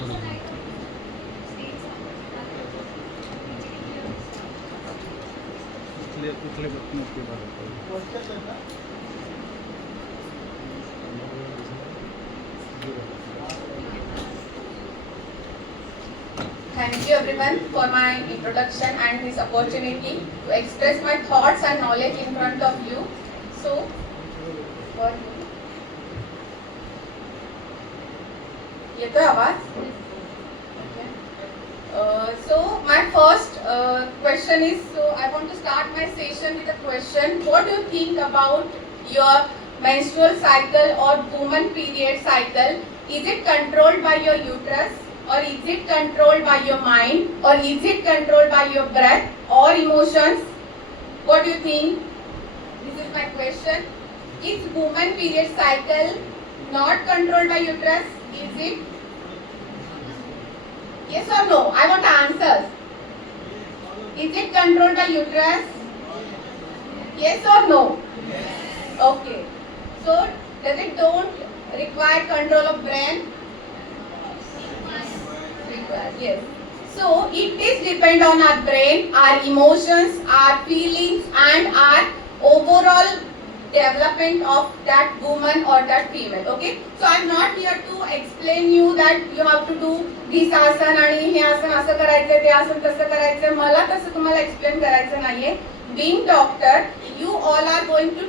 Thank you everyone for my introduction and this opportunity to express my thoughts and knowledge in front of you. So, for येतोय आवाज? So my first question is, so I want to start my session with a question. What do you think about your menstrual cycle or woman period cycle? Is it controlled by your uterus, or is it controlled by your mind, or is it controlled by your breath or emotions? What do you think? This is my question. Is woman period cycle not controlled by uterus? Is it? Yes or no? I want answers. Is it controlled by uterus? Yes or no? Okay. So does it don't require control of brain? Require. Yes. So it is depend on our brain, our emotions, our feelings, and our overall development of that woman or that female. Okay, so I'm not here to explain you that you have to do this आसन आणि हे आसन असं करायचं, ते आसन तसं करायचं. मला तसं तुम्हाला एक्सप्लेन करायचं नाहीये. Being doctor, you all are going to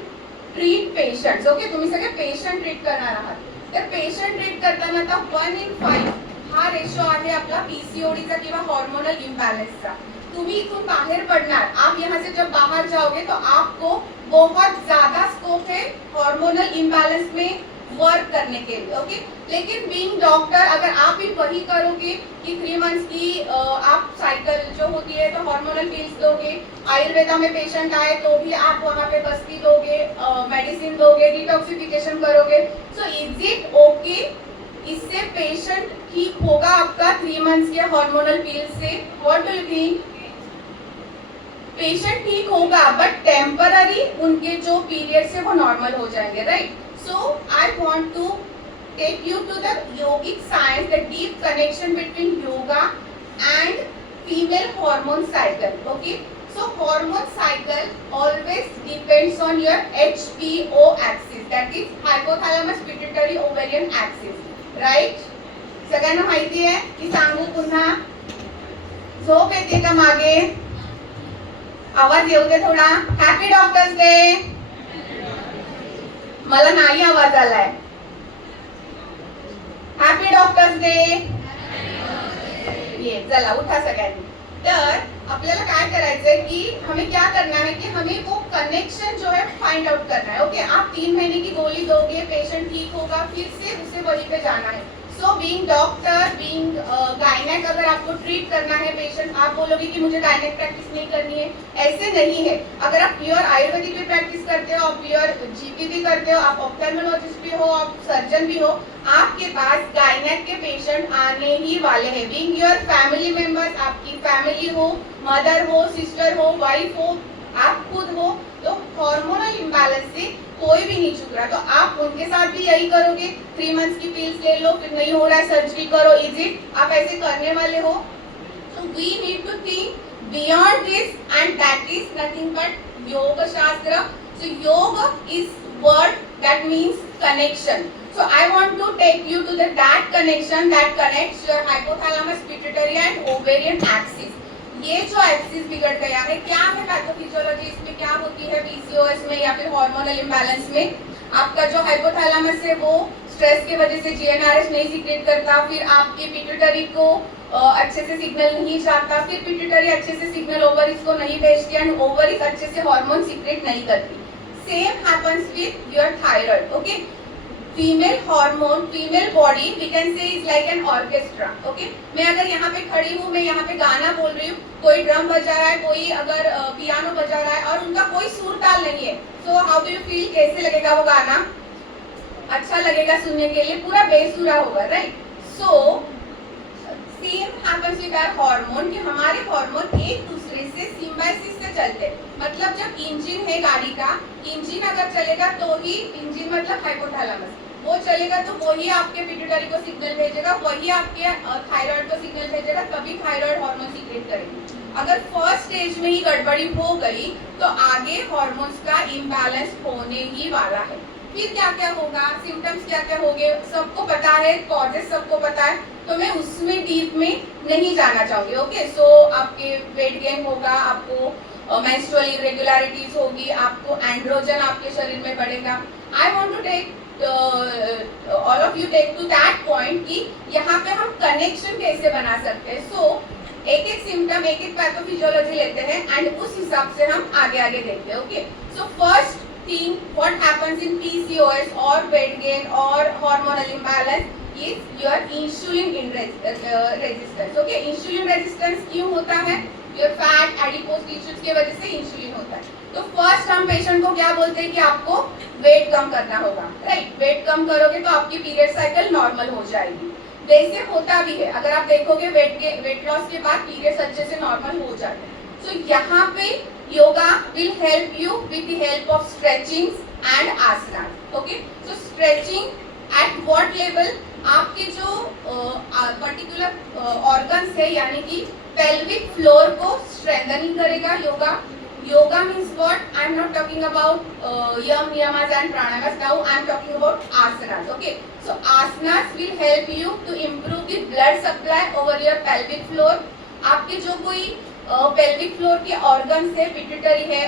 treat patients. Okay, तुम्ही सगळे पेशंट ट्रीट करणार आहात. तर पेशंट ट्रीट करताना आता 1:5 हा रेशो आहे आपला पीसीओडीचा किंवा हार्मोनल इम्बॅलन्सचा. तुम्ही इथून बाहर पड़णार, आप यहाँ से जब बाहर जाओगे तो आपको बहुत ज्यादा स्कोप है हार्मोनल इम्बैलेंस में वर्क करने के लिए. ओके, लेकिन बीइंग डॉक्टर अगर आप भी वही करोगे कि 3 मंथ्स की आप साइकिल जो होती है तो हार्मोनल पिल्स दोगे, आयुर्वेदा में पेशेंट आए तो भी आप वहाँ पे बस्ती दोगे, मेडिसिन दोगे, डिटॉक्सिफिकेशन करोगे. So is it okay? इससे पेशेंट ठीक होगा आपका 3 मंथ्स के हार्मोनल पिल्स से? What do you think? Patient ठीक होगा बट टेम्पररी उनके जो पीरियड से वो नॉर्मल हो जाएंगे, right? So I want to take you to the yogic science, the deep connection between yoga and female hormone cycle. Okay, so hormone cycle always depends on your HPO axis, that is hypothalamus pituitary ovarian axis, right? सगळ्यांना माहिती आहे की सांगू पुन्हा? झोप येते का मागे? आवाज येऊ दे थोडा. Happy doctors day. मला नाही आवाज आलाय. Happy doctors day. ये चला उठा सगळ्यांनी. तर आपल्याला काय करायचंय कि हमें क्या करना है कि हमें वो कनेक्शन जो है फाइंड आउट करना है. ओके, आप 3 महीने की गोली दोगे, पेशेंट ठीक होगा, फिर से उसे वहीं पे जाना है. So being doctor, being gynaec, अगर आपको ट्रीट करना है पेशेंट, आप बोलोगे कि मुझे गायनेक प्रैक्टिस नहीं करनी है, ऐसे नहीं है. अगर आप प्योर आयुर्वेदिक भी प्रैक्टिस करते हो, आप प्योर जीपी भी करते हो, आप ऑप्थेल्मोलॉजिस्ट भी हो, आप सर्जन भी हो, आपके पास गायनेक के पेशेंट आने ही वाले हैं. बीइंग योर फैमिली मेंबर्स, आपकी फैमिली हो, मदर हो, सिस्टर हो, वाइफ हो, आप खुद हो, तो हार्मोनल इम्बैलेंस से कोई भी नहीं छूट रहा. तो आप उनके साथ भी यही करोगे, 3 मंथ्स की पिल्स ले लो, फिर नहीं हो रहा है सर्जरी करो. Is it? आप ऐसे करने वाले हो? So we need to think beyond this, and that is nothing but yoga shastra. So yoga is word that means connection. So I want to take you to that connection that connects your hypothalamus, pituitary and ovarian axis. ये जो axis बिगड़ गया है, क्या है pathophysiology इसमें, क्या होती है पीसीओएस में या फिर हार्मोनल इम्बैलेंस में? आपका जो हाइपोथैलेमस है वो स्ट्रेस की वजह से जीएनआरएच नहीं सीक्रेट करता, फिर आपके पिट्यूटरी को अच्छे से सिग्नल नहीं जाता, फिर पिट्यूटरी अच्छे से सिग्नल ओवरीज को नहीं भेजती एंड ओवरीज अच्छे से हार्मोन सीक्रेट नहीं करती. Same happens with your thyroid. Okay, female hormone, female body we can say is like an orchestra. Okay, मैं अगर यहाँ पे खड़ी हूँ, मैं यहाँ पे गाना बोल रही हूँ, कोई ड्रम बजा रहा है, कोई अगर पियानो बजा रहा है और उनका कोई सुर ताल नहीं है, so how do you feel? कैसे लगेगा वो गाना? अच्छा लगेगा सुनने के लिए, पूरा बेसुरा होगा, right? So same happens with our hormone कि हमारे हार्मोन एक दूसरे से सिम्बायोसिस से चलते हैं. मतलब जब इंजन है गाड़ी का, इंजन अगर चलेगा तो ही, इंजन मतलब हाइपोथैलेमस, वो चलेगा तो वही आपके पिट्यूटरी को सिग्नल भेजेगा, वही आपके थायराइड को सिग्नल भेजेगा, तभी थायराइड हार्मोन सीक्रेट करेगी। अगर फर्स्ट स्टेज में ही गड़बड़ी हो गई तो आगे हार्मोन्स का इम्बैलेंस होने ही वाला है। फिर क्या क्या होगा, सिम्टम्स क्या क्या होंगे सबको पता है, कॉजेस सबको पता है, तो मैं उसमें डीप में नहीं जाना चाहूंगी। ओके, सो आपके वेट गेन होगा, आपको मेंस्ट्रुअल इरेगुलरिटीज होगी, आपको एंड्रोजन आपके शरीर में बढ़ेगा। I want to take all of you take to that point कि यहाँ पे हम कनेक्शन कैसे बना सकते हैं। सो एक एक सिम्टम, एक एक पैथोफिजियोलॉजी लेते हैं एंड उस हिसाब से हम आगे आगे देखते हैं। Okay, so first thing what happens in PCOS और वेट गेन और hormonal imbalance is your insulin resistance. Okay, insulin resistance क्यों होता है? योर फैट एडिपोज टिश्यूज की वजह से इंसुलिन होता है। तो फर्स्ट हम पेशेंट को क्या बोलते हैं कि आपको वेट कम करना होगा, राइट? वेट कम करोगे तो आपकी पीरियड साइकिल नॉर्मल हो जाएगी। वैसे होता भी है, अगर आप देखोगे वेट लॉस के बाद पीरियड्स अच्छे से नॉर्मल हो जाते हैं। सो यहाँ पे yoga will help you with the help of stretchings and asanas. Okay, so stretching at what level? आपके जो पर्टिकुलर ऑर्गन्स है यानी कि पेल्विक फ्लोर को स्ट्रेंथनिंग करेगा yoga. Yoga means what? I am not talking about yam, niyamas and pranayamas. Now I am talking about asanas. Okay, so asanas will help you to improve the blood supply over your pelvic floor. आपके जो कोई pelvic floor के organs है, pituitary है,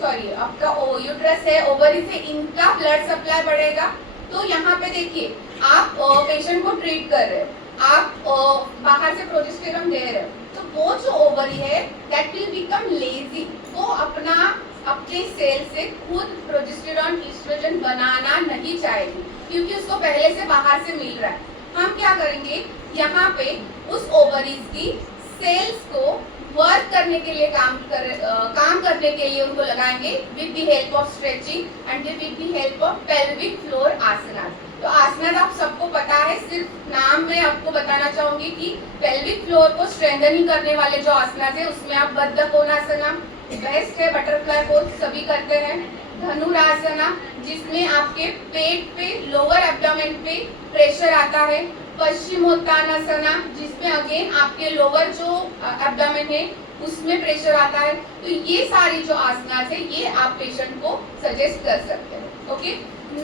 sorry आपका uterus है, ovary से, इनका blood supply बढ़ेगा। तो यहाँ पे देखिए, आप पेशेंट को ट्रीट कर रहे हो, आप बाहर से प्रोजेस्टेरॉन दे रहे हो, तो वो जो ओवरी है दैट विल बिकम लेजी, वो अपने सेल से खुद प्रोजेस्टेरॉन ईस्ट्रोजन बनाना नहीं चाहेगी क्योंकि उसको पहले से बाहर से मिल रहा है। हम क्या करेंगे, यहाँ पे उस ओवरीज की सेल्स को वर्क करने के लिए काम करने के लिए उनको लगाएंगे with the help of stretching and with the help of pelvic floor asanas. तो आसनास आप सबको पता है, सिर्फ नाम में आपको बताना चाहूंगी कि पेल्विक फ्लोर को स्ट्रेंथनिंग करने वाले जो आसनास है उसमें आप बद्ध कोणासना बेस्ट है, बटरफ्लाई पोज सभी करते हैं, धनुरासना जिसमें आपके पेट पे, लोअर एब्डोमेन पे प्रेशर आता है, पश्चिमोत्तानासना जिसमें अगेन आपके लोअर जो एब्डोमेन है उसमें प्रेशर आता है। तो ये सारी जो आसनास है ये आप पेशेंट को सजेस्ट कर सकते हैं। Okay,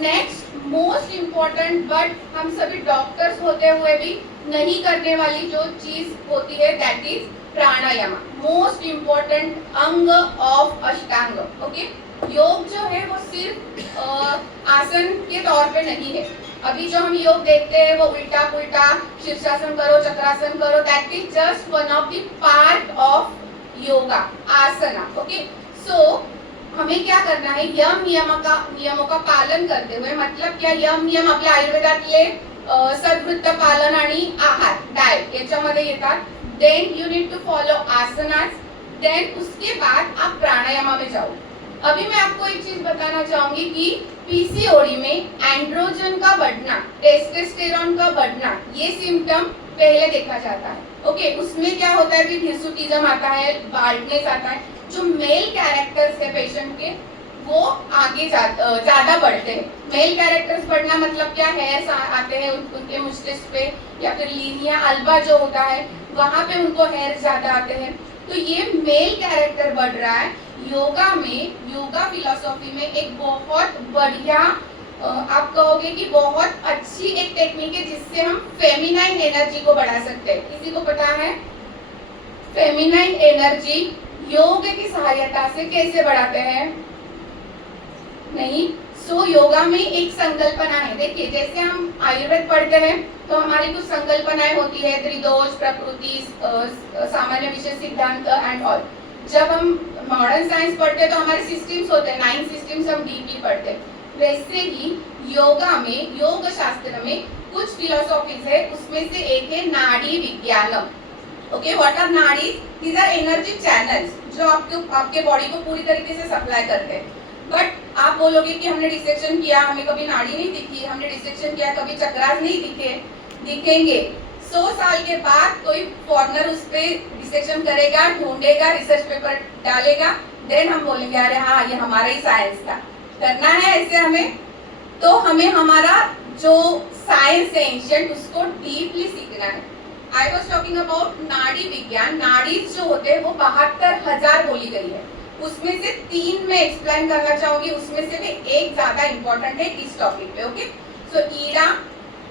next most important but हम सभी डॉक्टर्स होते हुए भी नहीं करने वाली जो चीज होती है that is pranayama, most important अंग ऑफ अष्टांग। ओके, योग जो है वो सिर्फ आसन के तौर पे नहीं है। अभी जो हम योग देखते हैं वो उल्टा पुल्टा शीर्षासन करो, चक्रासन करो, that is just one of the part of yoga, asana. Okay, so हमें क्या करना है, यम नियमों का पालन करते हुए, मतलब क्या, यम नियम आपल्या आयुर्वेदातले सद्वृत्त पालन आणि आहार डाएट याच्यामध्ये येतात। Then you need to follow asanas, then उसके बाद आप प्राणायाम में जाओ। अभी मैं आपको एक चीज बताना चाहूंगी कि पीसीओडी में एंड्रोजन का बढ़ना, टेस्टोस्टेरोन का बढ़ना, ये सिम्टम पहले देखा जाता है। ओके, उसमें क्या होता है कि हिर्सुटिज्म आता है, बाल्डनेस आता है, जो मेल कैरेक्टर्स है पेशेंट के वो आगे ज्यादा बढ़ते हैं। मेल कैरेक्टर्स बढ़ना मतलब क्या, हेयर्स आते हैं उनके मुस्टिस पे, या फिर लीनिया अल्बा जो होता है वहां पे उनको हेयर ज्यादा आते हैं। तो ये मेल कैरेक्टर बढ़ रहा है। योगा में, योगा फिलॉसफी में एक बहुत बढ़िया आप कहोगे कि बहुत अच्छी एक टेक्निक है जिससे हम फेमिनाइन एनर्जी को बढ़ा सकते हैं। किसी को पता है फेमिनाइन एनर्जी योग की सहायता से कैसे बढ़ाते हैं? नहीं। सो योगा में एक संकल्पना है। देखिए, जैसे हम आयुर्वेद पढ़ते हैं तो हमारी कुछ संकल्पनाएं होती है, त्रिदोष, प्रकृति, सामान्य विशेष सिद्धांत एंड ऑल। जब हम मॉडर्न साइंस पढ़ते हैं तो हमारे सिस्टम्स होते हैं, 9 सिस्टम्स हम डीपली पढ़ते हैं। वैसे ही योगा में, योग शास्त्र में कुछ फिलोसॉफीज है, उसमें से एक है नाड़ी विज्ञानम। ओके, व्हाट आर नाड़ी? दीज आर एनर्जी चैनल्स जो आपके बॉडी को पूरी तरीके से सप्लाई करते हैं। बट आप बोलोगे कि हमने डिसेक्शन किया, हमें कभी नाड़ी नहीं दिखी, हमने डिसेक्शन किया, कभी चक्रास नहीं दिखेंगे। 100 साल के बाद कोई फॉरनर उस पे डिसेक्शन करेगा, ढूंढेगा, रिसर्च पेपर डालेगा, देन हम बोलेंगे अरे हाँ ये हमारा ही साइंस था। करना है ऐसे हमें? तो हमें हमारा जो साइंस है एंशिएंट उसको डीपली सीखना है। आई वॉज टॉकिंग अबाउट नाड़ी विज्ञान। नाड़ी जो होते हैं वो 72,000 बोली गई है, उसमें से 3 मैं एक्सप्लेन करना चाहूंगी, उसमें से भी एक ज्यादा इंपॉर्टेंट है इस टॉपिक पे। Okay, so Ida,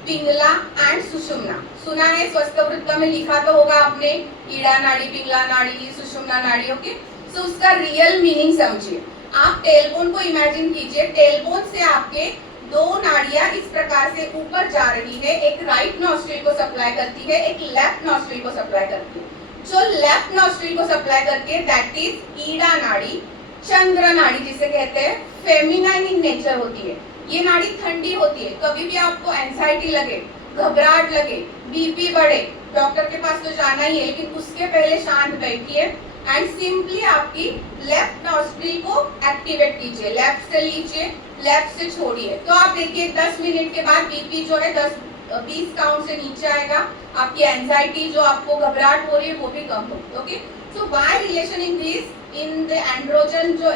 Pingala and Sushumna सुना है, स्वस्थवृत्त में लिखा तो होगा आपने, ईड़ा नाड़ी, पिंगला नाड़ी, सुषुम्ना नाड़ी। ओके, सो उसका रियल मीनिंग समझिए। आप टेलबोन को इमेजिन कीजिए, टेलबोन से आपके 2 नाड़ियां इस प्रकार से ऊपर जा रही है, एक राइट नॉस्ट्रिल को सप्लाई करती है, एक लेफ्ट नॉस्ट्रिल को सप्लाई करती है। जो लेफ्ट नॉस्ट्रिल को सप्लाई करती है दैट इज ईड़ा नाड़ी, चंद्र नाड़ी जिसे कहते हैं, फेमिनाइन इन नेचर होती है। ये नाड़ी ठंडी होती है, कभी भी आपको एंजाइटी लगे, घबराहट लगे, बीपी बढ़े, डॉक्टर के पास तो जाना ही है, लेकिन उसके पहले शांत बैठिए एंड सिंपली आपकी लेफ्ट नॉस्ट्रिल को एक्टिवेट कीजिए, लेफ्ट से लीजिए, लेफ्ट से छोड़िए। तो आप देखिए 10 मिनट के बाद बीपी जो है 10-20 काउंट से नीचे आएगा, आपकी एंजाइटी जो आपको घबराहट हो रही है वो भी कम होगी। Okay, so why relation increase in the androgen, जो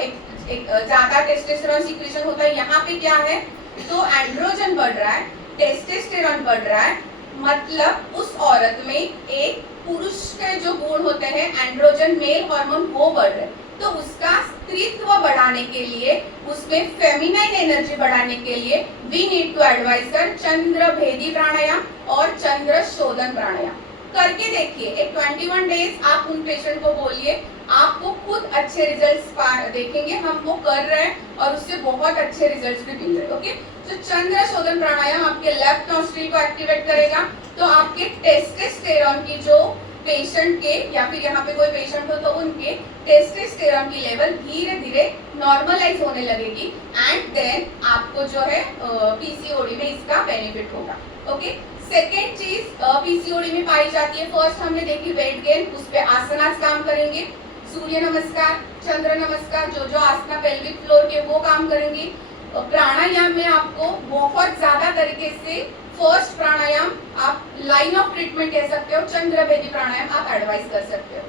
ज्यादा टेस्टोस्टेरोन सीक्रेशन होता है, यहाँ पे क्या है, तो एंड्रोजन बढ़ रहा है, टेस्टोस्टेरोन बढ़ रहा है, मतलब उस औरत में एक पुरुष के जो गुण होते हैं एंड्रोजन मेल हार्मोन वो बढ़ रहे हैं। तो उसका स्त्रीत्व बढ़ाने के लिए, उसमें फेमिनाइन एनर्जी बढ़ाने के लिए वी नीड टू एडवाइज कर चंद्र भेदी प्राणायाम और चंद्र शोधन प्राणायाम करके देखिए। एक 21 डेज आप उन पेशेंट को बोलिए, आपको खुद अच्छे रिजल्ट्स देखेंगे, हम वो कर रहे हैं और उससे बहुत अच्छे रिजल्ट्स भी मिल रहे हैं। ओके, तो चंद्र शोधन प्राणायाम आपके लेफ्ट नॉस्ट्रिल को एक्टिवेट करेगा, तो आपके टेस्टोस्टेरोन की जो पेशेंट के या फिर यहाँ पे कोई पेशेंट हो तो उनके टेस्टोस्टेरोन की लेवल धीरे धीरे नॉर्मलाइज होने लगेगी एंड देन आपको जो है पीसीओडी में इसका बेनिफिट होगा। ओके, सेकेंड चीज पीसीओडी में पाई जाती है, फर्स्ट हमने देखी वेट गेन, उस पे आसनास काम करेंगे, सूर्य नमस्कार, चंद्र नमस्कार, जो जो आसना पेल्विक फ्लोर के वो काम करेंगे। प्राणायाम में आपको बहुत ज्यादा तरीके से फर्स्ट प्राणायाम आप लाइन ऑफ ट्रीटमेंट कह सकते हो, चंद्र भेदी प्राणायाम आप एडवाइस कर सकते हो।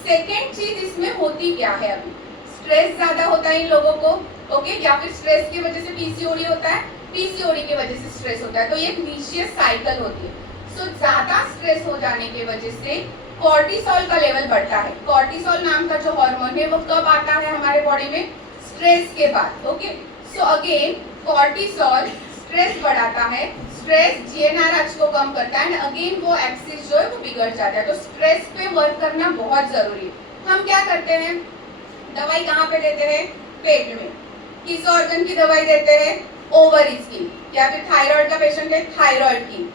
सेकेंड चीज इसमें होती क्या है, अभी स्ट्रेस ज्यादा होता है इन लोगों को, ओके, या फिर स्ट्रेस की वजह से पीसीओडी होता है, पीसीओडी की वजह से स्ट्रेस होता है, तो ये एक विशियस साइकिल होती है। सो ज्यादा स्ट्रेस हो जाने की वजह से कॉर्टिसोल का लेवल बढ़ता है। कॉर्टिसोल नाम का जो हार्मोन है वो कब आता है हमारे बॉडी में, स्ट्रेस के बाद। Okay, so again cortisol stress बढ़ाता है, स्ट्रेस जीएनआरएच को कम करता है एंड अगेन वो एक्सिस जो है वो बिगड़ जाता है। तो स्ट्रेस पे वर्क करना बहुत जरूरी है। हम क्या करते हैं, दवाई कहाँ पे देते हैं, पेट में। किस ऑर्गन की दवाई देते हैं, ओवरीज की, या फिर थायराइड का पेशेंट है थायराइड की।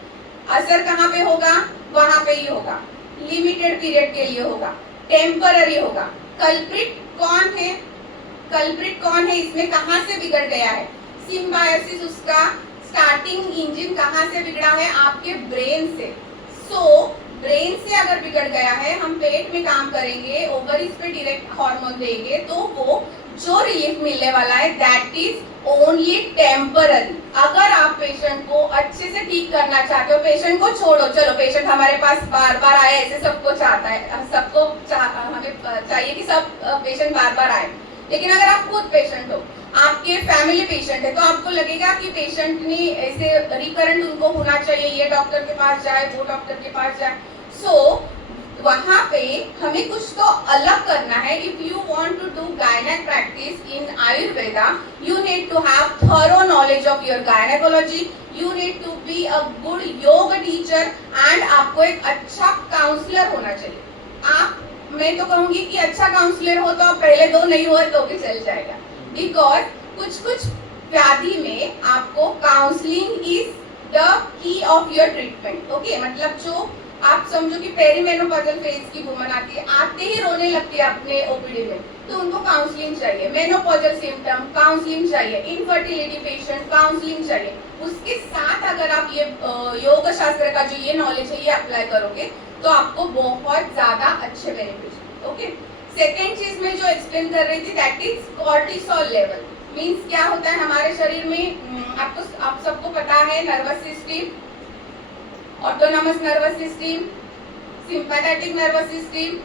असर कहाँ पे होगा, वहां पे ही होगा, लिमिटेड पीरियड के लिए होगा, टेम्पररी होगा। कल्प्रिट कौन है, कल्प्रिट कौन है, इसमें कहाँ से बिगड़ गया है, सिम्बायोसिस, उसका स्टार्टिंग इंजन कहाँ से बिगड़ा है, आपके ब्रेन से। सो ब्रेन से अगर बिगड़ गया है, हम पेट में काम करेंगे, ओवरीज पे डायरेक्ट हार्मोन देंगे, तो वो जो रिलीफ मिलने वाला है दैट इज ओनली टेम्पररी। अगर आप पेशेंट को अच्छे से ठीक करना चाहते हो, पेशेंट को छोड़ो, चलो पेशेंट हमारे पास बार बार आए, ऐसे सबको चाहता है, सबको हमें चाहिए कि सब पेशेंट बार बार आए, लेकिन अगर आप खुद पेशेंट हो, आपके फैमिली पेशेंट है, तो आपको लगेगा कि पेशेंट ने ऐसे रिकरेंट उनको होना चाहिए, ये डॉक्टर के पास जाए, वो डॉक्टर के पास जाए। सो वहाँ पे हमें कुछ तो अलग करना है। If you want to do gynaec practice in Ayurveda, you need to have thorough knowledge of your gynaecology, you need to be a good yoga teacher and आपको एक अच्छा काउंसलर होना चाहिए। आप, मैं तो कहूंगी कि अच्छा काउंसलर हो तो आप पहले 2 नहीं हुए तो भी चल जाएगा, बिकॉज कुछ व्याधि में आपको counselling is the key of your treatment. Okay, मतलब जो आप समझो कि पेरीमेनोपॉजल फेज की वुमन आती है, आते ही रोने लगती है अपने ओपीडी में, तो उनको काउंसलिंग चाहिए। मेनोपॉजल सिम्टम काउंसलिंग चाहिए, इनफर्टिलिटी पेशेंट काउंसलिंग चाहिए। उसके साथ अगर आप ये योग शास्त्र का जो ये नॉलेज है ये अप्लाई करोगे तो आपको बहुत ज्यादा अच्छे बेनिफिट। ओके, सेकेंड चीज में जो एक्सप्लेन कर रही थी that is cortisol level. Means क्या होता है हमारे शरीर में, आप सबको पता है, nervous system, autonomous nervous system, sympathetic nervous system,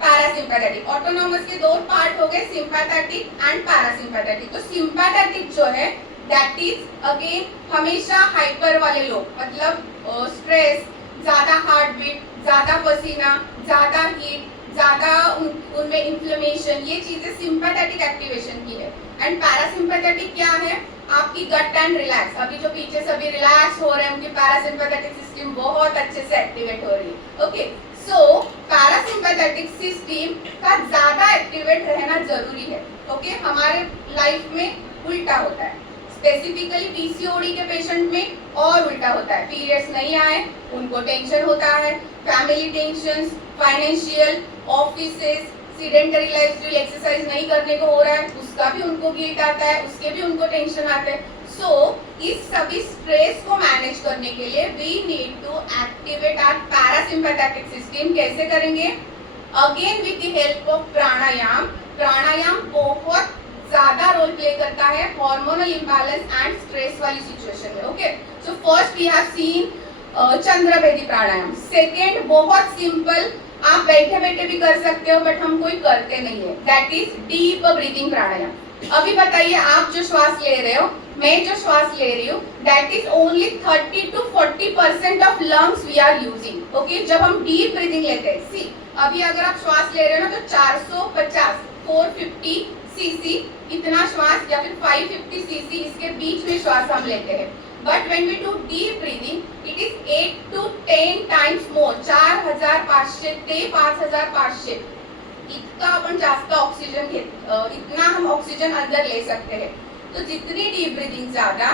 parasympathetic. Autonomous के 2 पार्ट हो गए, सिंपैथेटिक एंड पैरासिम्पैथेटिक। तो सिंपैथेटिक जो है दैट इज अगेन हमेशा हाइपर वाले लोग, मतलब स्ट्रेस, ज्यादा हार्ट बीट, ज्यादा पसीना, ज्यादा हीट, ज्यादा उनमें इन्फ्लेमेशन, ये चीजें सिंपैथेटिक एक्टिवेशन की है। एंड पैरासिम्पैथेटिक क्या है? आपकी गट एंड रिलैक्स। अभी जो पीछे सभी रिलैक्स हो रहे हैं उनकी पैरासिम्पैथेटिक सिस्टम बहुत अच्छे से एक्टिवेट हो रही है। ओके, सो पैरासिम्पैथेटिक सिस्टम का ज्यादा एक्टिवेट रहना जरूरी है। ओके, हमारे लाइफ में उल्टा होता है, स्पेसिफिकली पीसीओडी के पेशेंट में और उल्टा होता है। पीरियड्स नहीं आए उनको टेंशन होता है, family tensions, financial, offices, sedentary lifestyle, exercise नहीं करने को हो रहा है उसका भी उनको गिल्ट आता है, उसके भी उनको टेंशन आते हैं। सो इस सभी स्ट्रेस को मैनेज करने के लिए we need to activate our parasympathetic system. कैसे करेंगे? Again with the help of pranayama. प्राणायाम बहुत ज्यादा रोल प्ले करता है हार्मोनल इंबैलेंस एंड स्ट्रेस वाली सिचुएशन में। Okay, so first we have seen Chandrabhedi pranayama. Second बहुत सिंपल, आप बैठे बैठे भी कर सकते हो बट हम कोई करते नहीं है, दैट इज डीप ब्रीदिंग प्राणायाम। अभी बताइए, आप जो श्वास ले रहे हो, मैं जो श्वास ले रही हूँ, that is only 30 to 40% of lungs we are using. Okay, जब हम डीप ब्रीदिंग लेते हैं, सी अभी अगर आप श्वास ले रहे हो ना तो 450 450 सीसी इतना श्वास या फिर 550 सीसी इसके बीच में श्वास हम लेते हैं। But when we do deep breathing it is 8 to 10 times more, 4500 ते 5500 इतना अपन जास्त ऑक्सीजन इतना हम ऑक्सीजन अंदर ले सकते हैं। तो जितनी डीप ब्रीदिंग ज्यादा,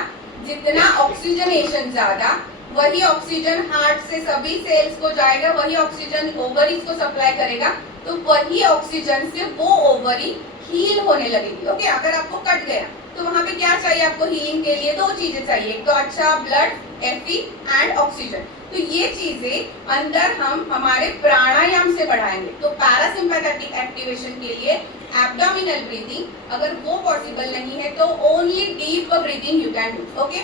जितना ऑक्सीजनेशन ज्यादा, वही ऑक्सीजन हार्ट से सभी सेल्स को जाएगा, वही ऑक्सीजन ओवरीज को सप्लाई करेगा, तो वही ऑक्सीजन से वो ओवरी हील होने लगेगी। ओके, अगर आपको कट गया तो वहां पे क्या चाहिए आपको हीलिंग के लिए? 2 चीजें चाहिए, एक तो अच्छा ब्लड, एफी एंड ऑक्सीजन। तो ये चीजें अंदर हम हमारे प्राणायाम से बढ़ाएंगे। तो पैरासिम्पैथेटिक एक्टिवेशन के लिए एब्डोमिनल ब्रीदिंग, अगर वो पॉसिबल नहीं है तो only deep breathing you can do. Okay,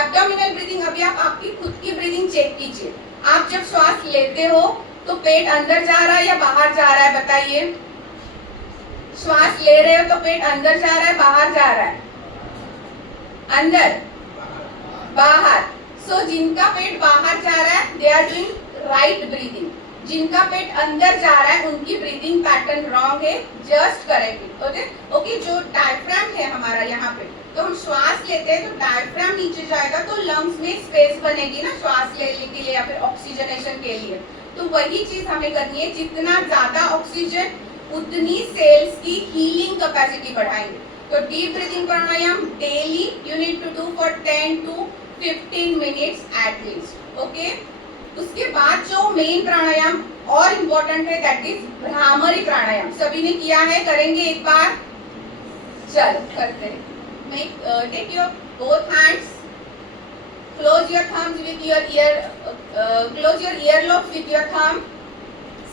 abdominal breathing, अभी आप आपकी खुद की ब्रीदिंग चेक कीजिए। आप जब श्वास लेते हो तो पेट अंदर जा रहा है या बाहर जा रहा है? बताइए, श्वास ले रहे हो तो पेट अंदर जा रहा है बाहर जा रहा है? अंदर, बाहर। सो जिनका पेट बाहर जा रहा है they are doing right breathing, जिनका पेट अंदर जा रहा है उनकी ब्रीदिंग पैटर्न रॉन्ग है, just correct it. Okay, okay, जो डायफ्राम है हमारा यहाँ पे, तो हम श्वास लेते हैं तो डायफ्राम नीचे जाएगा तो लंग्स में स्पेस बनेगी ना श्वास लेने के लिए या फिर ऑक्सीजनेशन के लिए। तो वही चीज हमें करनी है, जितना ज्यादा ऑक्सीजन उतनी सेल्स की हीलिंग कैपेसिटी बढ़ाएंगे। तो deep breathing pranayama daily you need to do for 10 to 15 minutes at least. Okay, उसके बाद जो मेन प्राणायाम और इम्पोर्टेंट है दैट इज भ्रामरी प्राणायाम। सभी ने किया है, करेंगे एक बार? चलो करते हैं। Take your both hands, close your thumbs with your close your earlobes with your thumb,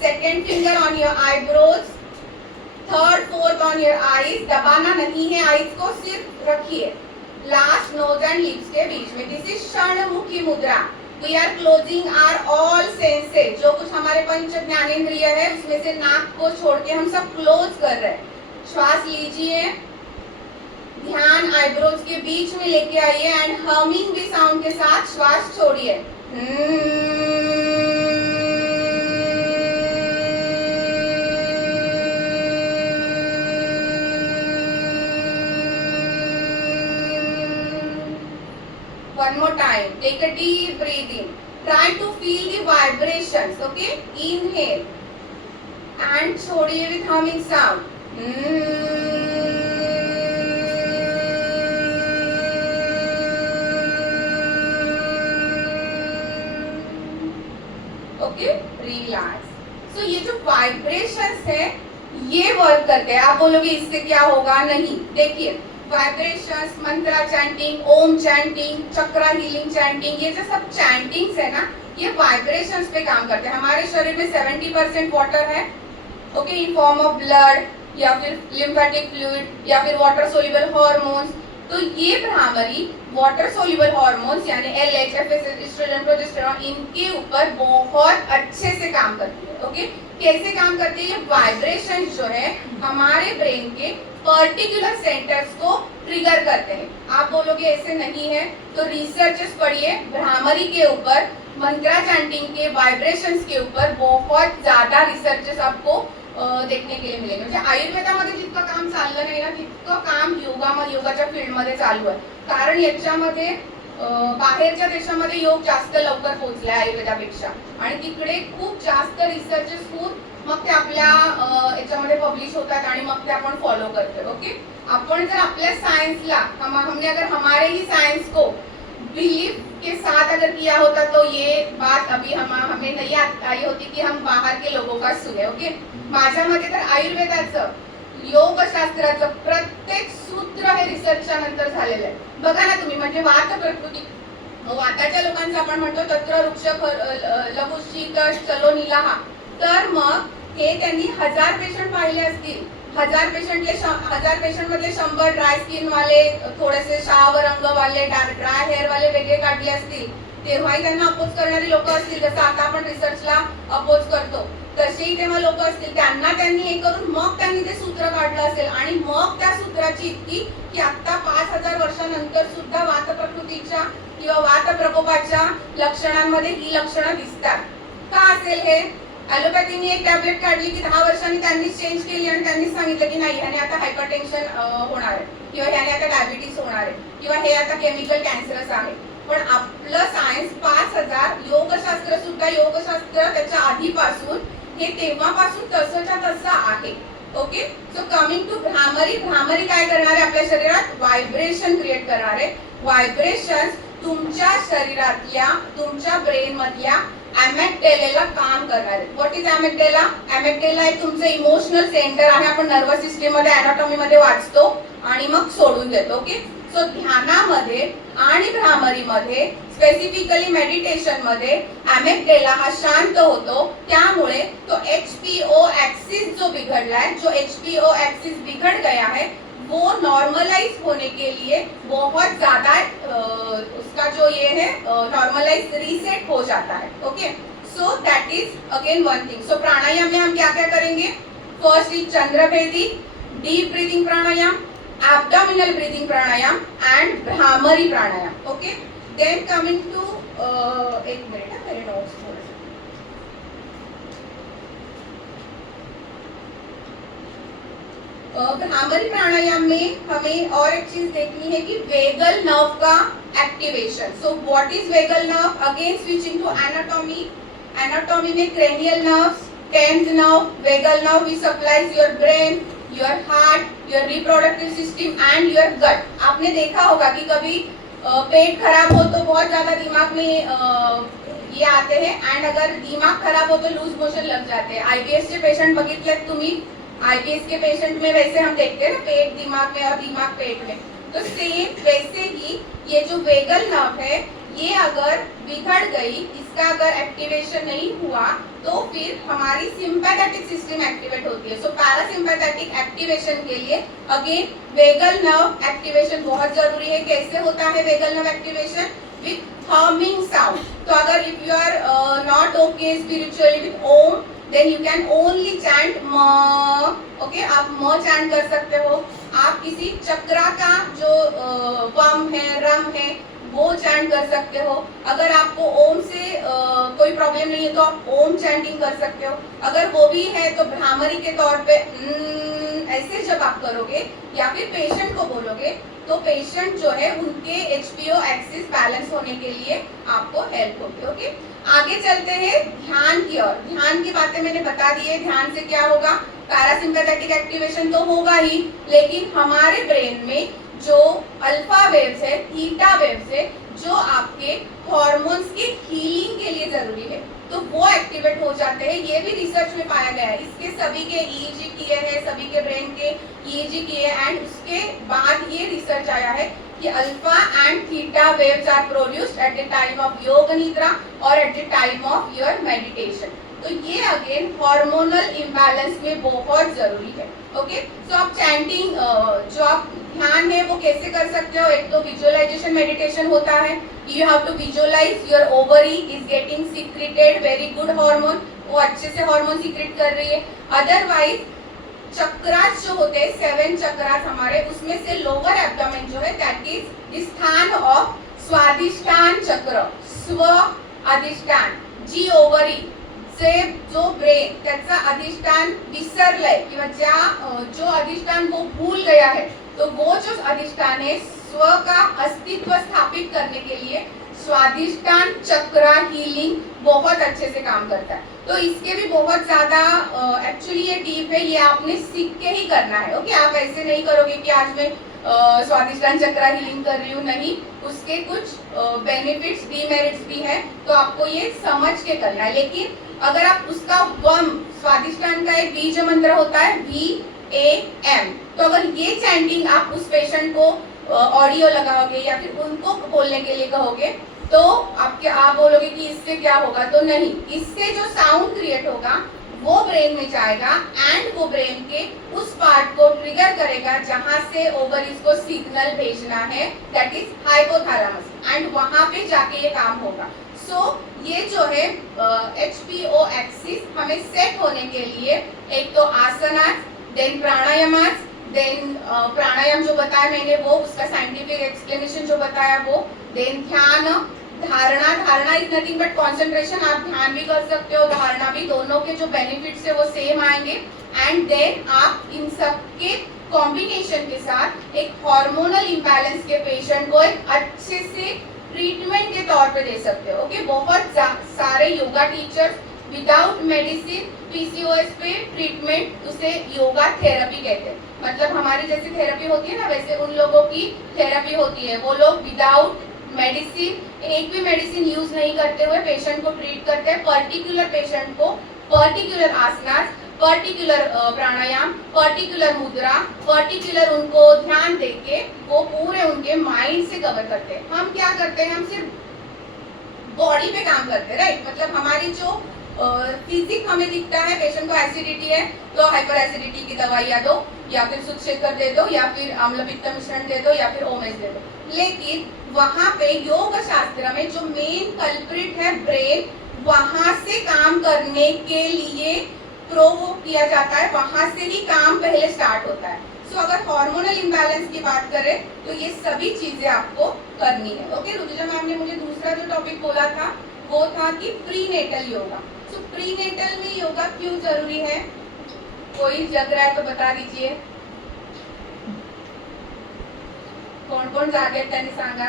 second finger on your eyebrows, third fourth on your eyes। दबाना नहीं है eyes को, सिर्फ रखिए लास्ट नोज एंड लिप्स के बीच में। This is shanmukhi mudra. We are closing our all senses, जो कुछ हमारे पंच ज्ञानेंद्रिय है उसमें से नाक को छोड़ के हम सब क्लोज कर रहे हैं। श्वास लीजिए, ध्यान आईब्रोज के बीच में लेके आइए एंड हमिंग भी साउंड के साथ श्वास छोड़िए। One more time, take a deep breathing. Try to feel the vibrations. Okay, inhale and छोड़िए with humming sound. रिलैक्स। सो ये जो वाइब्रेशंस है ये वर्क करते हैं। आप बोलोगे इससे क्या होगा? नहीं, देखिए वाइब्रेशंस, मंत्रा चैंटिंग, ओम चैंटिंग, चक्रा हीलिंग चैंटिंग, ये जो सब चैंटिंग्स है ना, ये वाइब्रेशंस पे काम करते हैं। हमारे शरीर में 70% वाटर है, okay, in form of blood या फिर लिम्फेटिक फ्लूइड या फिर वाटर सोल्यूबल हार्मोन्स। तो ये भ्रामरी वाटर सोल्यूबल हार्मोन्स यानी LH, FSH, एस्ट्रोजन, प्रोजेस्टेरॉन, इनके ऊपर बहुत अच्छे से काम करती है। ओके, कैसे काम करती है? ये वाइब्रेशन जो है हमारे ब्रेन के पर्टिकुलर सेंटर्स को ट्रिगर करते हैं। आप बोलोगे ऐसे नहीं है, तो रिसर्चेस पढ़िए भ्रामरी के ऊपर, मंत्रा चैंटिंग के, वाइब्रेशंस के ऊपर बहुत ज्यादा रिसर्चेस आपको देखने के लिए मिळेल। म्हणजे आयुर्वेदामध्ये जितकं काम चाललं नाही ना तितकं काम योगाच्या फील्डमध्ये चालू आहे। कारण याच्यामध्ये बाहेरच्या देशामध्ये योग जास्त लवकर पोहोचलाय आयुर्वेदापेक्षा आणि तिकडे खूप जास्त रिसर्चेस होऊन मग ते आपल्या याच्यामध्ये पब्लिश होतात आणि मग ते आपण फॉलो करतो। ओके, अपन जर अपने साइंस ला हमने अगर हमारे ही साइंस को बिलीव के साथ अगर किया होता तो ये बात अभी हमें नहीं आई होती कि हम बाहर के लोगों का सुने। ओके, माझ्या मते तर आयुर्वेदाचं योगशास्त्राचं प्रत्येक सूत्र हे रिसर्चच्या नंतर झालेलं आहे। बघा ना तुम्ही, म्हणजे वात प्रकृती, वाताच्या लोकांचं आपण म्हणतो तत्र वृक्ष लघुशीतश चलो निलाहा, तर मग हे त्यांनी 1000 पेशंट पाहिले असतील, 1000 पेशंट मधले 100 ड्राय स्किन वाले, थोडेसे शाव रंग वाले, ड्राय हेअर वाले वेगळे काढले असतील, तेव्हाही त्यांना अपोज करणारी लोक असतील, जसं आता आपण रिसर्चला अपोज करतो तसेही तेव्हा लोक असतील, त्यांनी हे करून मग त्यांनी ते सूत्र काढलं असेल आणि मग त्या सूत्राची इतकी की आता 5000 वर्षानंतर सुद्धा वात प्रकृतीच्या किंवा वात प्रकोपाच्या लक्षणांमध्ये ही लक्षणं दिसतात। का असेल हे? ॲलोपॅथीने एक टॅबलेट काढली की 10 वर्षांनी त्यांनी चेंज केली आणि त्यांनी सांगितलं की नाही ह्याने आता हायपरटेन्शन होणार आहे किंवा ह्याने आता डायबिटीस होणार आहे किंवा हे आता केमिकल कॅन्सरस आहे। पण आपलं सायन्स 5000 योगशास्त्र सुद्धा योगशास्त्र त्याच्या आधीपासून हे तेव्हापासून तसंच्या तसं आहे। Okay, so coming to bhramari, bhramari काय करणार आहे आपल्या शरीरात? व्हायब्रेशन क्रिएट करणार आहे। व्हायब्रेशन्स तुमच्या शरीरातल्या, तुमच्या ब्रेन मधल्या अॅमेग्डालाला काम करणार आहे। What is अॅमेग्डाला? अॅमेग्डाला हे तुमचं इमोशनल सेंटर आहे, आपण नर्वस सिस्टम मध्ये अॅनाटॉमी मध्ये वाचतो आणि मग सोडून देतो। ओके, सो ध्यानामध्ये आणि भ्रामरीमध्ये, स्पेसिफिकली मेडिटेशन मध्ये अॅमेग्डाला हा शांत होतो, त्यामुळे तो HPO एक्सिस जो बिगड़लाय, जो HPO एक्सिस बिगड़ गया है वो नॉर्मलाइज होने के लिए बहुत ज्यादा उसका जो ये है नॉर्मलाइज रीसेट हो जाता है। Okay, so that is again one thing. So प्राणायाम में हम क्या क्या करेंगे? First is Chandrabhedi, deep breathing pranayama, abdominal breathing pranayam and Bhramari pranayama. Okay, then coming to एक मिनट है मेरे नोट्स थोड़े से। भ्रामरी प्राणायाम में हमें और एक चीज देखनी है कि वेगल नर्व का activation. So what is vagal nerve? Again switching to anatomy. Anatomy में cranial nerves, 10th nerve, vagal nerve which supplies your brain, your heart, your reproductive system and your gut. आपने देखा होगा कि कभी पेट खराब हो तो बहुत ज्यादा दिमाग में ये आते हैं एंड अगर दिमाग खराब हो तो लूज मोशन लग जाते हैं। आईबीएस के पेशेंट बघितले तुम्ही, आईबीएस के पेशेंट में वैसे हम देखते हैं ना, पेट दिमाग में और दिमाग पेट में, तो सेम वैसे ही ये जो वेगल नर्व है ये अगर बिगड़ गई, इसका अगर एक्टिवेशन नहीं हुआ तो फिर हमारी सिंपैथेटिक सिस्टम एक्टिवेट होती है। सो पैरासिम्पैथेटिक एक्टिवेशन के लिए अगेन वेगल नर्व एक्टिवेशन बहुत जरूरी है। कैसे होता है vagal nerve activation? With humming sound. तो अगर if you are not okay spiritually with Om, then you can only chant m. Okay, आप म चैंट कर सकते हो। आप किसी चक्रा का जो वम है, रम है, वो चैंट कर सकते हो। अगर आपको ओम से कोई प्रॉब्लम नहीं है तो आप ओम चैंटिंग कर सकते हो। अगर वो भी है तो भ्रामरी के तौर पे ऐसे जब आप करोगे या फिर पेशेंट को बोलोगे तो पेशेंट जो है उनके HPO एक्सिस बैलेंस होने के लिए आपको हेल्प होगी। ओके, आगे चलते हैं ध्यान की ओर। ध्यान की बातें मैंने बता दी है। ध्यान से क्या होगा? पैरासिम्पैथेटिक एक्टिवेशन तो होगा ही, लेकिन हमारे ब्रेन में जो अल्फा वेव्स है, थीटा वेव्स है, जो आपके हॉर्मोन्स की हीलिंग के लिए जरूरी है, तो वो एक्टिवेट हो जाते हैं। ये भी रिसर्च में पाया गया है। इसके सभी के EEG किए हैं, सभी के ब्रेन के EEG किए एंड उसके बाद ये रिसर्च आया है कि alpha and theta waves are produced at the time of yoga nidra और at the time of your meditation. तो ये अगेन हार्मोनल इम्बैलेंस में बहुत जरूरी है। ओके, सो आप चैंटिंग जो आप ध्यान है वो कैसे कर सकते हो? एक तो विजुअलाइजेशन मेडिटेशन होता है। You have to visualise your ovary is getting secreted very good hormone, वो अच्छे से हार्मोन सीक्रेट कर रही है। अदरवाइज चक्रास जो होते हैं 7 चक्रास हमारे, उसमें से लोअर एब्डोमेन जो है दैट इज स्थान ऑफ स्वादिष्टान चक्र, स्व अधिष्ठान, जी ओवरी से जो ब्रेन त्याचा अधिष्ठान विसरलंय किंवा जो अधिष्ठान वो भूल गया है, तो वो जो अधिष्ठान है स्व का अस्तित्व स्थापित करने के लिए स्वादिष्टान चक्र हीलिंग बहुत अच्छे से काम करता है। तो इसके भी बहुत ज्यादा एक्चुअली ये डीप है, ये आपने सीख के ही करना है। ओके, आप ऐसे नहीं करोगे कि आज मैं स्वादिष्टान चक्र हीलिंग कर रही हूँ, नहीं, उसके कुछ बेनिफिट्स डीमेरिट्स भी है, तो आपको ये समझ के करना है। लेकिन अगर आप उसका वम, स्वादिष्टान का एक बीज मंत्र होता है VAM, तो अगर ये चैंटिंग आप उस पेशेंट को ऑडियो लगाओगे या फिर उनको बोलने के लिए कहोगे, तो आप बोलोगे कि इससे क्या होगा, तो नहीं, इससे जो साउंड क्रिएट होगा वो ब्रेन में जाएगा एंड वो ब्रेन के उस पार्ट को ट्रिगर करेगा जहां से ओवरीज को सिग्नल भेजना है, दैट इज हाइपोथैलेमस, एंड वहां पे जाके ये काम होगा। सो ये जो है HPO एक्सिस हमें सेट होने के लिए एक तो आसनास, देन प्राणायामास, देन प्राणायाम जो बताया मैंने वो, उसका साइंटिफिक एक्सप्लेनेशन जो बताया वो, देन ध्यान, धारणा इज नथिंग बट कंसंट्रेशन, आप ध्यान भी कर सकते हो, धारणा भी, दोनों के जो बेनिफिट्स है वो सेम आएंगे। एंड देन आप इन सब के कॉम्बिनेशन के साथ एक हार्मोनल इम्बैलेंस के पेशेंट को एक अच्छे से ट्रीटमेंट के तौर पे दे सकते हो। ओके, बहुत सारे yoga teachers without medicine PCOS पे ट्रीटमेंट, उसे योगा थेरेपी कहते हैं। मतलब हमारी जैसे थेरेपी होती है ना, वैसे उन लोगों की थेरेपी होती है। वो लोग विदाउट मेडिसिन, एक भी मेडिसिन यूज नहीं करते हुए पेशेंट को ट्रीट करते हैं। पर्टिकुलर पेशेंट को पर्टिकुलर आसनास, पर्टिकुलर प्राणायाम, पर्टिकुलर मुद्रा, पर्टिकुलर उनको ध्यान देके वो पूरे उनके माइंड से कवर करते हैं। हम क्या करते हैं, हम सिर्फ बॉडी पे काम करते हैं, राइट। मतलब हमारी जो फिजिक हमें दिखता है, पेशेंट को एसिडिटी है तो हाइपर एसिडिटी की दवाइयाँ दो, या फिर सुक्षेकर दे दो, या फिर अम्ल पित्त मिश्रण दे दो, या फिर ओमेस दे दो। लेकिन वहाँ पे योग शास्त्र में जो मेन कल्प्रिट है ब्रेन, वहां से काम करने के लिए प्रोवोक किया जाता है, वहां से ही काम पहले स्टार्ट होता है। सो अगर हार्मोनल इम्बैलेंस की बात करें तो ये सभी चीजें आपको करनी है। ओके, रुजुजा मैम ने मुझे दूसरा जो टॉपिक बोला था वो था कि प्रीनेटल योगा। सो प्रीनेटल में योगा क्यों जरूरी है, कोई जग रहा है तो बता दीजिए। कोण कोण जागे त्यांनी सांगा।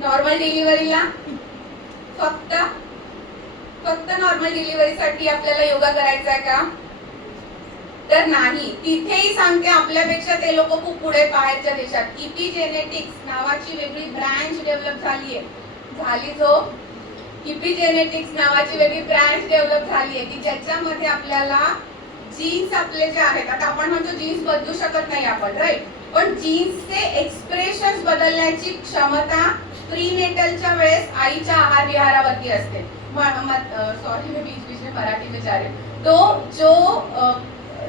नॉर्मल डिलिव्हरीला फक्त नॉर्मल डिलिव्हरीसाठी आपल्याला योगा करायचा आहे का, तर नाही। तिथेही सांगते आपल्यापेक्षा ते लोक खूप पुढे बाहेरच्या देशात। इपिजेनेटिक्स नावाची वेगळी ब्रँच डेव्हलप झाली जो इपिजेनेटिक्स नावाची वेगळी ब्रँच डेव्हलप झाली आहे की ज्याच्यामध्ये आपल्याला जीन्स आपले जे आहेत, आता आपण म्हणतो जीन्स बदलू शकत नाही आपण, राईट, पण जीन्सचे एक्सप्रेशन्स बदलण्याची क्षमता प्रीनेटलच्या वेळेस आईच्या आहार विहारावरती असते। सॉरी मैं बीच में मराठी में जा रही हूँ। तो जो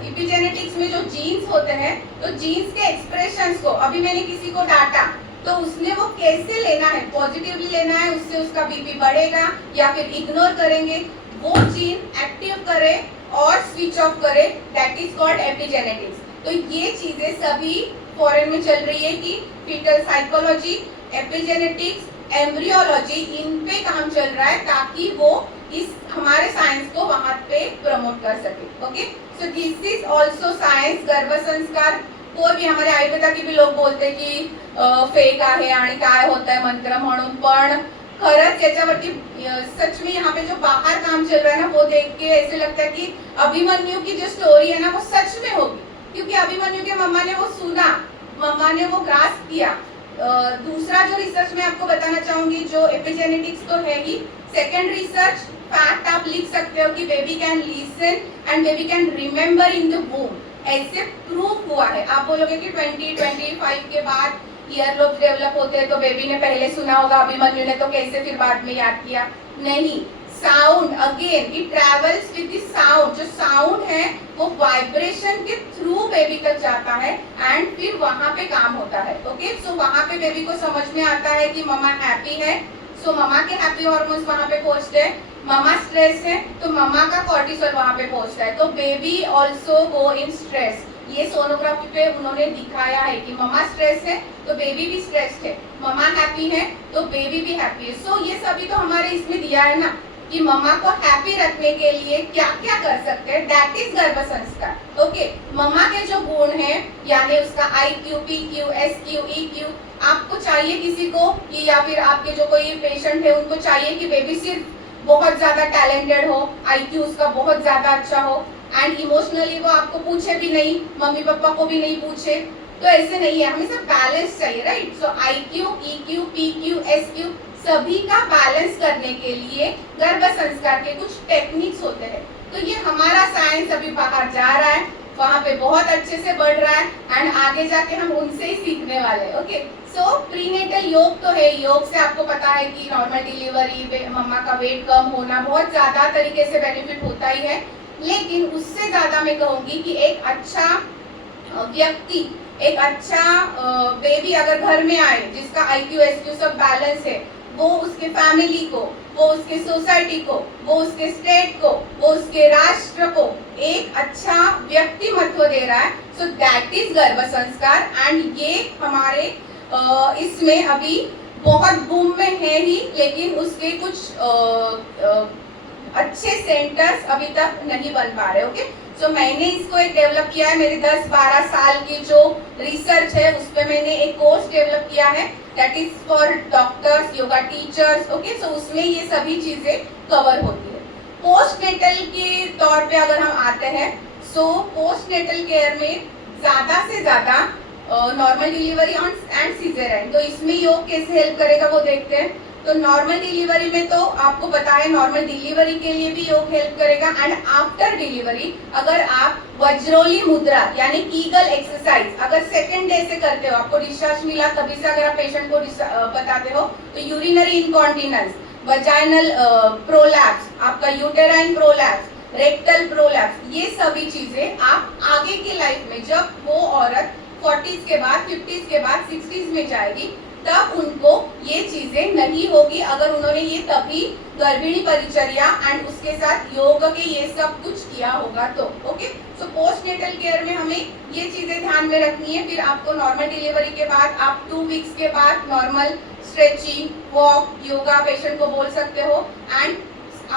इपिजेनेटिक्स में जो जीन्स होते हैं, तो जीन्स के एक्सप्रेशंस को, अभी मैंने किसी को डांटा तो उसने वो कैसे लेना है, पॉजिटिवली लेना है, उससे उसका बीपी बढ़ेगा या फिर इग्नोर करेंगे, वो जीन एक्टिव करे और स्विच ऑफ करे, दैट इज कॉल्ड एपिजेनेटिक्स। तो ये चीजें सभी फॉरेन में चल रही है कि फीटल साइकोलॉजी, एपिजेनेटिक्स, एम्ब्रियोलॉजी, इन पे काम चल रहा है ताकि वो इस हमारे साइंस को वहां पे प्रमोट कर सके। Okay, so this is also science. गर्भ संस्कार कोई भी, हमारे आयुर्वेदा की भी लोग बोलते कि फेक आहे आणि काय होतंय मंत्र म्हणून, पण खरंच याच्यावरती सच में यहाँ पे जो बाहर काम चल रहा है ना, वो देख के ऐसे लगता है कि अभिमन्यु की जो स्टोरी है ना वो सच में होगी, क्योंकि अभिमन्यु के मम्मा ने वो सुना, मम्मा ने वो ग्रास्प किया। दूसरा जो रिसर्च मैं आपको बताना चाहूंगी, जो एपिजेनेटिक्स तो है ही, सेकेंड रिसर्च फैक्ट आप लिख सकते हो कि baby can listen and baby can remember in the वूम, ऐसे प्रूफ हुआ है। आप बोलोगे कि 20-25 के बाद ईयरलोब्स डेवलप होते हैं तो बेबी ने पहले सुना होगा, अभिमन्यु ने तो कैसे फिर बाद में याद किया, नहीं। Sound again it travels with the sound, जो साउंड है वो वाइब्रेशन के थ्रू बेबी तक जाता है एंड फिर वहां पे काम होता है। ओके, सो वहां पे बेबी को समझ में आता है कि मम्मा हैप्पी है, सो सो ममा के हैप्पी हार्मोन्स वहां पे पहुंचते हैं, ममा स्ट्रेस है तो ममा का कॉर्टिसोल वहां पे पहुंचता है, तो बेबी ऑल्सो गो इन स्ट्रेस। ये सोनोग्राफी पे उन्होंने दिखाया है कि ममा स्ट्रेस है तो बेबी भी स्ट्रेस्ड है, ममा हैप्पी है तो बेबी भी हैप्पी है। सो ये सभी तो हमारे इसमें दिया है ना कि ममा को हैप्पी रखने के लिए क्या क्या कर सकते हैं, दैट इज गर्भ संस्कार। ओके, ममा के जो गुण हैं यानी उसका IQ, PQ, SQ, EQ, आपको चाहिए किसी को कि या फिर आपके जो कोई पेशेंट है उनको चाहिए कि बेबी सिर्फ बहुत ज्यादा टैलेंटेड हो, IQ उसका बहुत ज्यादा अच्छा हो एंड इमोशनली वो आपको पूछे भी नहीं, मम्मी पापा को भी नहीं पूछे, तो ऐसे नहीं है, हमें सब बैलेंस चाहिए, राइट। सो IQ, EQ, PQ, SQ सभी का बैलेंस करने के लिए गर्भ संस्कार के कुछ टेक्निक्स होते हैं। तो ये हमारा साइंस अभी बाहर जा रहा है, वहाँ पे बहुत अच्छे से बढ़ रहा है एंड आगे जाके हम उनसे ही सीखने वाले हैं। ओके, सो प्रीनेटल योग तो है, योग से आपको पता है कि नॉर्मल डिलीवरी, मम्मा का वेट कम होना, बहुत ज्यादा तरीके से बेनिफिट होता ही है, लेकिन उससे ज्यादा मैं कहूंगी कि एक अच्छा व्यक्ति, एक अच्छा बेबी अगर घर में आए जिसका IQ, SQ सब बैलेंस है, वो उसके फैमिली को, वो उसके सोसाइटी को, वो उसके स्टेट को, वो उसके राष्ट्र को एक अच्छा व्यक्तिमत्व दे रहा है। सो दैट इज गर्भ संस्कार एंड ये हमारे इसमें अभी बहुत बूम में है ही, लेकिन उसके कुछ अच्छे सेंटर्स अभी तक नहीं बन पा रहे। ओके, सो मैंने इसको एक डेवलप किया है, मेरी 10-12 साल की जो रिसर्च है उस पर मैंने एक कोर्स डेवलप किया है, that is for doctors, yoga teachers. Okay, so उसमें ये सभी चीजें कवर होती है। पोस्ट नेटल के तौर पे अगर हम आते हैं, सो पोस्ट नेटल केयर में ज्यादा से ज्यादा नॉर्मल डिलीवरी एंड सीजरियन, तो इसमें योग कैसे हेल्प करेगा वो देखते हैं। तो नॉर्मल डिलीवरी में तो आपको पता है नॉर्मल डिलीवरी के लिए भी योग हेल्प करेगा एंड आफ्टर डिलीवरी अगर आप वज्रोली मुद्रा यानी कीगल एक्सरसाइज अगर सेकेंड डे से करते हो, आपको डिस्चार्ज मिला तभी से अगर आप पेशेंट को बताते हो, तो यूरिनरी इनकॉन्टिनेंस, वजाइनल प्रोलैप्स, आपका यूटेराइन प्रोलैप्स, रेक्टल प्रोलैप्स, ये सभी चीजें आप आगे की लाइफ में जब वो औरत 40s के बाद, 50s के बाद 60s में जाएगी तब उनको ये चीजें नहीं होगी अगर उन्होंने ये तभी गर्भिणी परिचर्या एंड उसके साथ योग के ये सब कुछ किया होगा तो। Okay, so post natal care में हमें ये चीजें ध्यान में रखनी है। फिर आपको नॉर्मल डिलीवरी के बाद आप 2 वीक्स के बाद normal stretching, walk, yoga patient को बोल सकते हो एंड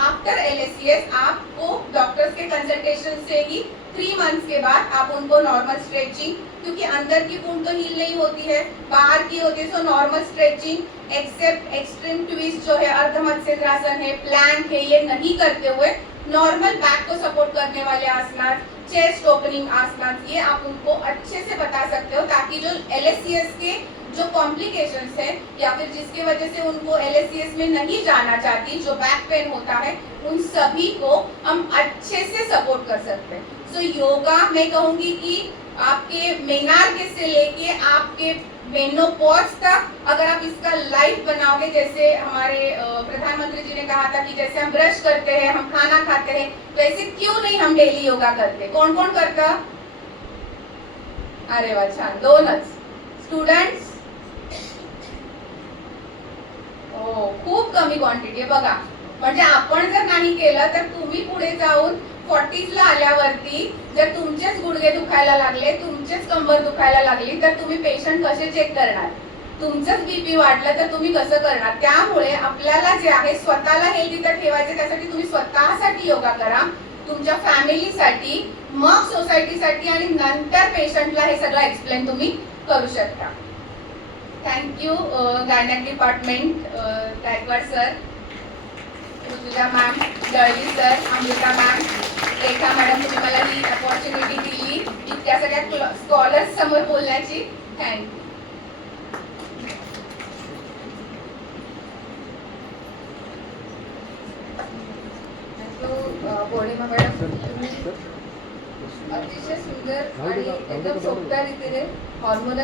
आफ्टर LSCS आपको डॉक्टर्स के कंसल्टेशन से ही 3 मंथ्स के बाद आप उनको नॉर्मल स्ट्रेचिंग, क्योंकि अंदर की वुंड तो हील नहीं होती है, बाहर की होती है, so normal stretching except extreme twist जो है, अर्ध मत्स्येंद्रासन है, प्लैंक है, ये नहीं करते हुए नॉर्मल बैक को सपोर्ट करने वाले आसनास, चेस्ट ओपनिंग आसनास, ये आप उनको अच्छे से बता सकते हो ताकि जो LSCS के जो कॉम्प्लिकेशंस है या फिर जिसकी वजह से उनको LSCS में नहीं जाना चाहती, जो बैक पेन होता है, उन सभी को हम अच्छे से सपोर्ट कर सकते हैं। सो योगा मैं कहूंगी कि आपके मेनार्क से लेके आपके मेनोपॉज तक अगर आप इसका लाइफ बनाओगे, जैसे हमारे प्रधानमंत्री जी ने कहा था कि जैसे हम ब्रश करते हैं, हम खाना खाते हैं, तो ऐसे क्यों नहीं हम डेली योगा करते। कौन कौन करता? अरे वाह, छान, दोनच स्टुडंट्स, खूप कमी क्वांटिटी बघा, म्हणजे आपण जर नाही केलं तर तुम्ही पुढे जाऊन 40s ला आल्यावरती जर तुमचेच गुडघे दुखायला लागले, तुमचेच कंबर दुखायला लागली, तर तुम्ही पेशंट कसे चेक करणार? तुमचंच BP वाढलं तर तुम्ही कसं करणार? त्यामुळे आपल्याला जे आहे स्वतःला हेल्दी तर ठेवायचे, त्यासाठी तुम्ही स्वतःसाठी योगा करा, तुमच्या फॅमिलीसाठी, मग सोसायटीसाठी आणि नंतर पेशंटला हे सगळं एक्सप्लेन तुम्ही करू शकता। Thank you gynaec department, Gaikwad sir, Rutuja ma'am, Dalvi sir, Amruta ma'am, Rekha madam, तुम्ही मला ही अपॉर्च्युनिटी दिली इतक्या सगळ्या स्कॉलर्स समोर बोलण्याची। थँक्यू। पौर्णिमा मॅडम, अतिशय सुंदर आणि एकदम सोप्या रीतीने हॉर्मोनल